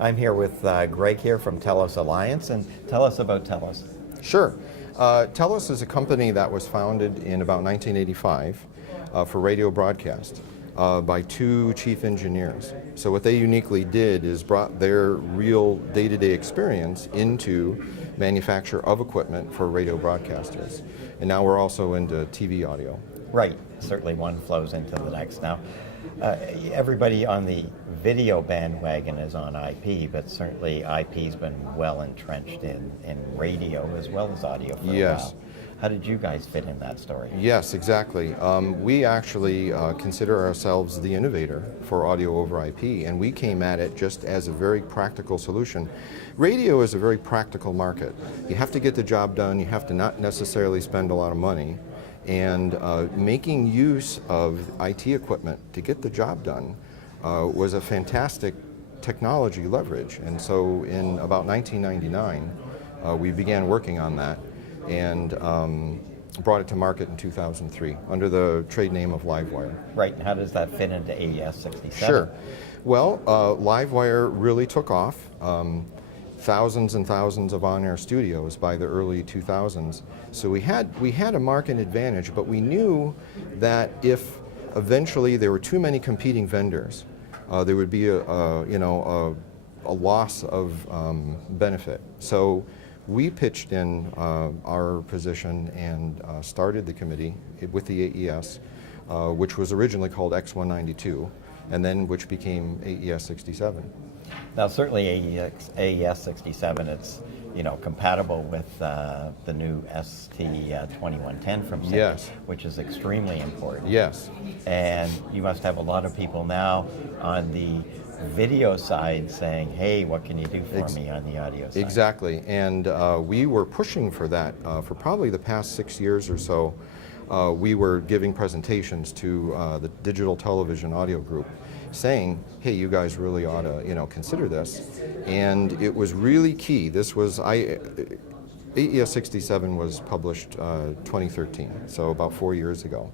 I'm here with Greg here from Telos Alliance, and tell us about Telos. Sure. Telos is a company that was founded in about 1985 for radio broadcast by two chief engineers. So what they uniquely did is brought their real day-to-day experience into manufacture of equipment for radio broadcasters. And now we're also into TV audio. Right, certainly one flows into the next. Now, everybody on the video bandwagon is on IP, but certainly IP's been well entrenched in radio as well as audio for a while. How did you guys fit in that story? Yes, exactly. We actually consider ourselves the innovator for audio over IP, and we came at it just as a very practical solution. Radio is a very practical market. You have to get the job done, you have to not necessarily spend a lot of money, and making use of IT equipment to get the job done was a fantastic technology leverage. And so in about 1999, we began working on that and brought it to market in 2003 under the trade name of Livewire. Right, and how does that fit into AES67? Sure. Well, Livewire really took off. Thousands and thousands of on-air studios by the early 2000s. So we had a market advantage, but we knew that if eventually there were too many competing vendors, there would be a loss of benefit. So we pitched in our position and started the committee with the AES, which was originally called X192, and then which became AES67. Now, certainly AES67, it's compatible with the new ST2110 from Shay, yes, which is extremely important. Yes. And you must have a lot of people now on the video side saying, hey, what can you do for me on the audio side? Exactly, and we were pushing for that for probably the past 6 years or so. We were giving presentations to the digital television audio group saying, hey, you guys really ought to consider this. And it was really key. This was, AES67 was published 2013, so about 4 years ago.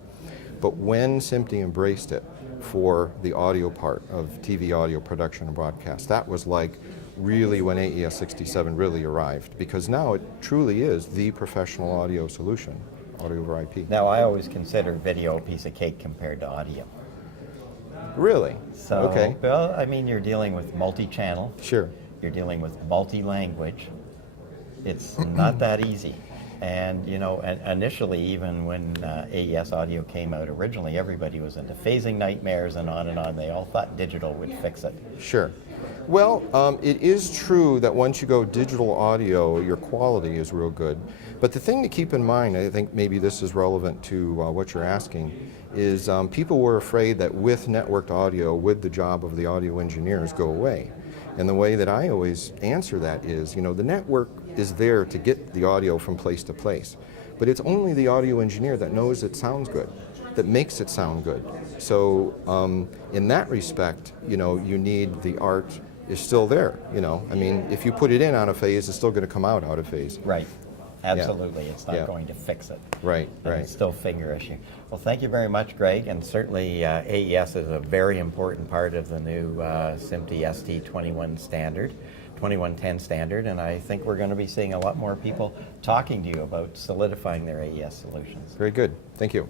But when SMPTE embraced it for the audio part of TV audio production and broadcast, that was like really when AES67 really arrived, because now it truly is the professional audio solution, audio over IP. Now, I always consider video a piece of cake compared to audio. Really? So, okay. Well, I mean, you're dealing with multi-channel. Sure. You're dealing with multi-language. It's not that easy. And, initially, even when AES audio came out originally, everybody was into phasing nightmares and on and on. They all thought digital would fix it. Sure. Well, it is true that once you go digital audio, your quality is real good. But the thing to keep in mind, I think maybe this is relevant to what you're asking, is people were afraid that with networked audio, would the job of the audio engineers go away? And the way that I always answer that is, the network is there to get the audio from place to place. But it's only the audio engineer that knows it sounds good, that makes it sound good. So in that respect, you need the art is still there. I mean, if you put it in out of phase, it's still going to come out of phase. Right. Absolutely. Yeah. It's not going to fix it. Right, right. It's still a finger issue. Well, thank you very much, Greg. And certainly AES is a very important part of the new SMPTE ST21 standard, 2110 standard. And I think we're going to be seeing a lot more people talking to you about solidifying their AES solutions. Very good. Thank you.